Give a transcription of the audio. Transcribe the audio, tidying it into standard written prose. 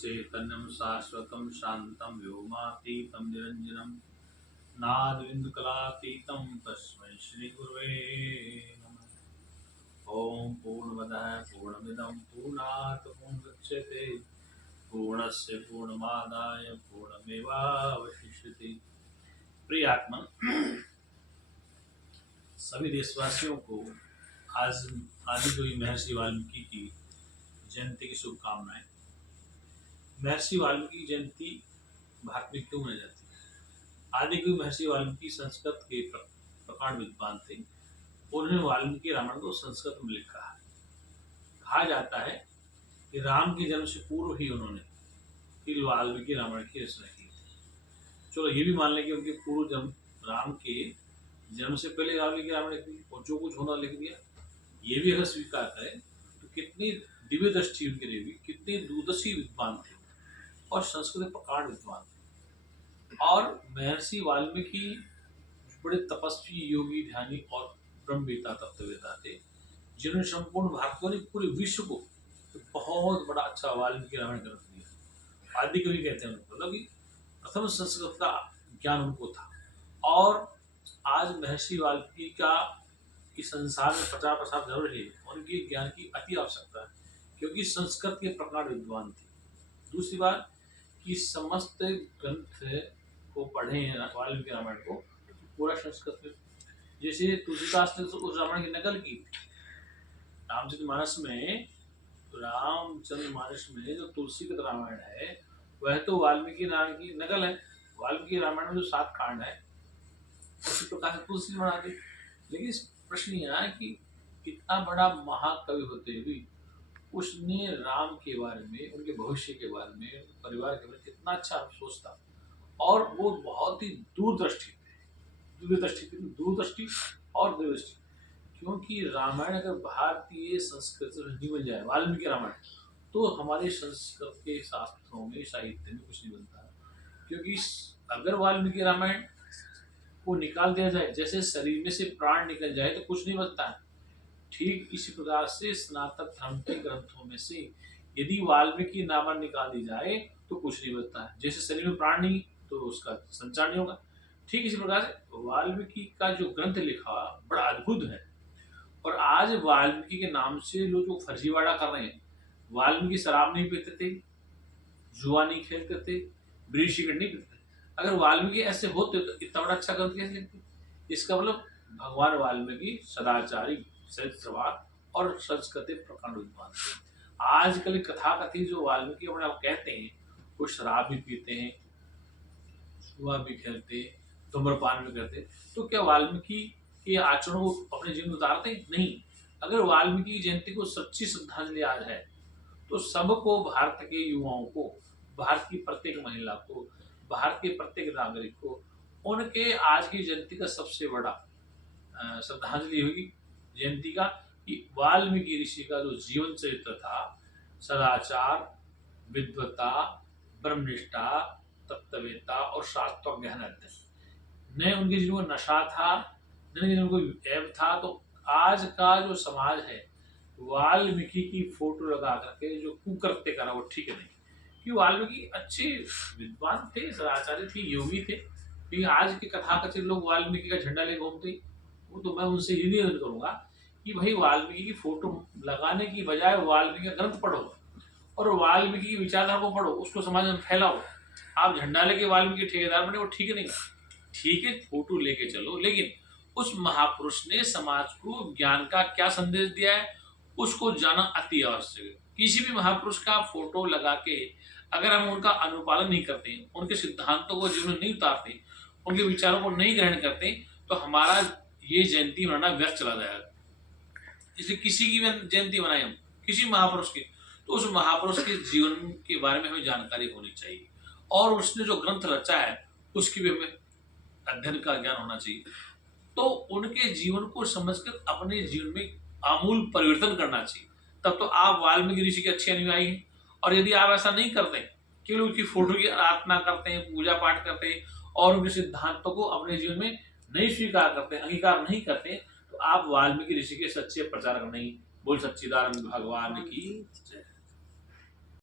चैतन्यं शाश्वतं शान्तं व्योमातीतं निरञ्जनं नादबिन्दुकलातीतं तस्मै श्रीगुरुवे नमः। ॐ पूर्णमदः पूर्णमिदं पूर्णात् पूर्णमुदच्यते पूर्णस्य पूर्णमादाय पूर्णमेवावशिष्यते। प्रिय आत्मा, सभी देशवासियों को आज आदिकवि महर्षि वाल्मीकि की जयंती की शुभकामनाएं। महर्षि वाल्मीकि जयंती भारत में क्यों मनाई जाती है? आदिकवि महर्षि वाल्मीकि संस्कृत के प्रकांड विद्वान थे। उन्होंने वाल्मीकि रामायण को संस्कृत में लिखा है। कहा जाता है कि राम के जन्म से पूर्व ही उन्होंने फिर वाल्मीकि रामायण की रचना की थी। चलो ये भी मान लें कि उनके पूर्व जन्म राम के जन्म से पहले वाल्मीकि रामायण लिख दी और जो कुछ होना लिख दिया। ये भी अगर स्वीकार करें तो कितनी दिव्य दृष्टि उनके लिए भी, कितने दूरदर्शी विद्वान थे और संस्कृत प्रकांड विद्वान थे। और महर्षि वाल्मीकि बड़े तपस्वी, योगी, ध्यानी और ब्रह्मवेता, तत्ववेता थे, जिन्होंने संपूर्ण भारत को, पूरे विश्व को बहुत बड़ा अच्छा वाल्मीकि रामायण ग्रंथ दिया। आदिकवि कहते हैं उनको, मतलब कि प्रथम संस्कृत का ज्ञान उनको था। और आज महर्षि वाल्मीकि का इस संसार में प्रचार प्रसार जरूर है, उनके ज्ञान की अति आवश्यकता है, क्योंकि संस्कृत के प्रकांड विद्वान थे। दूसरी बात कि समस्त ग्रंथ को पढ़े वाल्मीकि रामायण को पूरा संस्कृत में। जैसे तुलसीदास ने उस रामायण की नकल की। रामचरितमानस में जो तुलसीकृत रामायण है वह तो वाल्मीकि रामायण की नकल है। वाल्मीकि रामायण में जो 7 कांड है उसी प्रकार से तुलसी बना दी। लेकिन प्रश्न यह है कि इतना बड़ा महाकवि होते हुए उसने राम के बारे में, उनके भविष्य के बारे में, परिवार के बारे में कितना अच्छा सोचता। और वो बहुत ही दूरदृष्टि और दूरदृष्टि, क्योंकि रामायण अगर भारतीय संस्कृत में नहीं बन जाए वाल्मीकि रामायण, तो हमारे संस्कृत के शास्त्रों में, साहित्य में कुछ नहीं बनता। क्योंकि अगर वाल्मीकि रामायण को निकाल दिया जाए, जैसे शरीर में से प्राण निकल जाए तो कुछ नहीं बचता है, ठीक इसी प्रकार से सनातन धर्म के ग्रंथों में से यदि वाल्मीकि रामायण निकाल दी जाए तो कुछ नहीं बचता है। जैसे शरीर में प्राण नहीं तो उसका संचार नहीं होगा, ठीक इसी प्रकार से वाल्मीकि का जो ग्रंथ लिखा बड़ा अद्भुत है। और आज वाल्मीकि के नाम से लोग जो फर्जीवाड़ा कर रहे हैं, वाल्मीकि शराब नहीं पीते थे, जुआ नहीं खेलते थे, बीड़ी सिगरेट नहीं पीते थे। अगर वाल्मीकि ऐसे होते तो इतना बड़ा अच्छा ग्रंथ कैसे लिखते? इसका मतलब भगवान वाल्मीकि सदाचारी, चरित्रवान और संस्कृत प्रकांड विद्वान थे। आजकल कथाकथित जो वाल्मीकि अपने आप कहते हैं, वो शराब भी पीते हैं, जुआ भी खेलते, धूम्रपान भी करते, तो क्या वाल्मीकि के आचरण को अपने जीवन में उतारते? नहीं। अगर वाल्मीकि जयंती को सच्ची श्रद्धांजलि आज है तो सबको, भारत के युवाओं को, भारत की प्रत्येक महिला को, भारत के प्रत्येक नागरिक को उनके आज की जयंती का सबसे बड़ा श्रद्धांजलि होगी जयंती का, कि वाल्मीकि ऋषि का जो जीवन चरित्र था, सदाचार, विद्वता, ब्रह्मनिष्ठा, तत्ववेता और शास्त्र ज्ञान अध्ययन, न उनके जीवन में नशा था, न उनके कोई ऐब था। तो आज का जो समाज है, वाल्मीकि की फोटो लगा करके जो कुकृत्य करा वो ठीक नहीं। कि वाल्मीकि अच्छे विद्वान थे, सदाचारी थे, योगी थे, लेकिन आज के कथाकथित लोग वाल्मीकि का झंडा ले घूमते, वो तो मैं उनसे ये निवेदन करूंगा कि भाई वाल्मीकि की फोटो लगाने की बजाय वाल्मीकि का ग्रंथ पढ़ो और वाल्मीकि की विचारधारा को पढ़ो, उसको समाज में फैलाओ। आप झंडा लेके वाल्मीकि ठेकेदार बने, वो ठीक नहीं। ठीक है, फोटो लेके चलो, लेकिन उस महापुरुष ने समाज को ज्ञान का क्या संदेश दिया है उसको जाना अति आवश्यक है। किसी भी महापुरुष का फोटो लगा के अगर हम उनका अनुपालन नहीं करते, उनके सिद्धांतों को जीवन में नहीं उतारते, उनके विचारों को नहीं ग्रहण करते, तो हमारा ये जयंती मनाना व्यर्थ चला जाएगा। इसलिए किसी की जयंती मनाए हम, किसी महापुरुष की, तो उस महापुरुष के जीवन के बारे में हमें जानकारी होनी चाहिए और उसने जो ग्रंथ रचा है उसकी भी हमें अध्ययन का ज्ञान होना चाहिए। तो उनके जीवन को समझकर अपने जीवन में आमूल परिवर्तन करना चाहिए, तब तो आप वाल्मीकि ऋषि के अच्छे अनुयायी हैं। और यदि आप ऐसा नहीं करते, केवल उनकी फोटो की आराधना करते हैं, पूजा पाठ करते हैं और उनके सिद्धांतों को अपने जीवन में नहीं स्वीकार करते, अंगीकार नहीं करते, तो आप वाल्मीकि ऋषि के सच्चे प्रचारक नहीं। बोल सच्चिदानंद भगवान की जय।